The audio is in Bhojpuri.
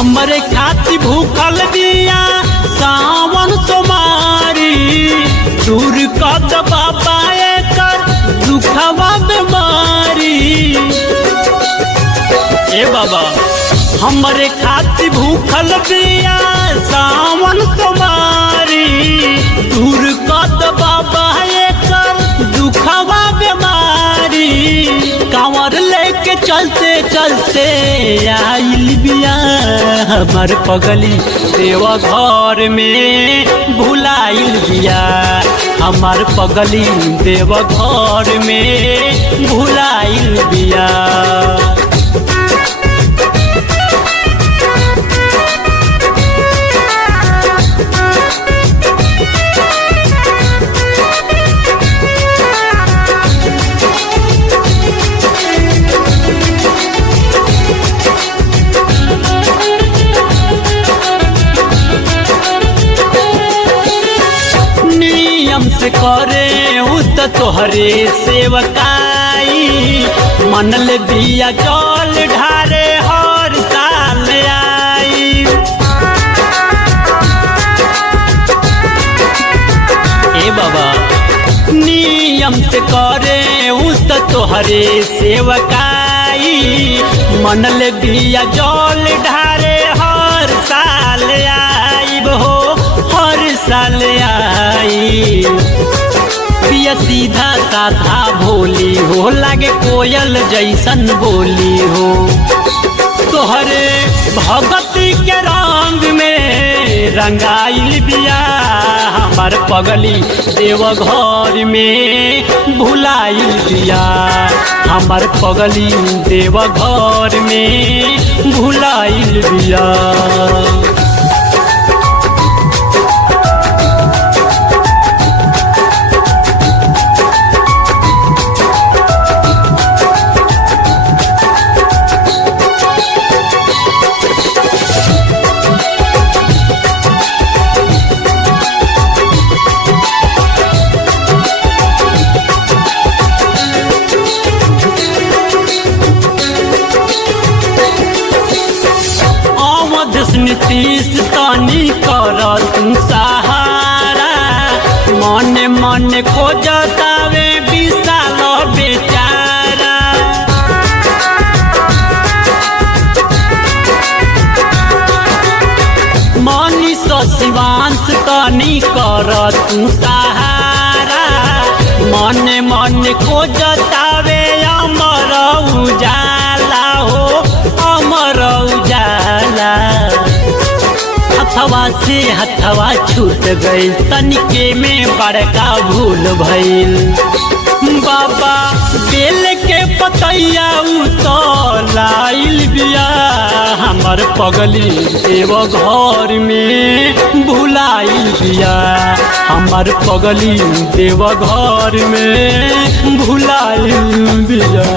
हमरे खाती भूखल बिया सावन सोमारी, दूर कद बाबा एकर दुखवा बीमारी। ए बाबा हमरे खाती भूखल बिया सावन सोमारी, दूर कद बाबा एकर दुखवा बीमारी। कांवर लेके चलते चलते आइल बिया हमार पगली देवा घर में भुलाइल बिया, हमार पगली देवा घर में भुलाइल बिया। से करे उत तोहरे सेवकाई, मनल बिया जल ढारे हर साल आई। ए बाबा नियम से करे उत तोहरे सेवकाई, मनल बिया जल ढारे हर साल आई हो, हर साल आई। पिया सीधा साधा भोली हो, लागे कोयल जैसन बोली हो। तोहरे भगती के रंग में रंगाइल बिया हमार पगली देव घर में भुलाइल बिया, हमार पगली देव घर में भुलाइल बिया। नीतीश तानी कर सहारा, मन मन खोजतावे विशाल बेचारा। मनीष शिवांश तानी कर सहारा, मन मन खोजतावे अमर उजाला हो, अमर उजाला। हथवा से हथवा छूट गई, तनिके में बड़का भूल भइल। बाबा बेल के पतैया उतलाइल बिया हमार पगली देव घर में भुलाइल बिया, हमार पगली देव घर में भुलाइल बिया।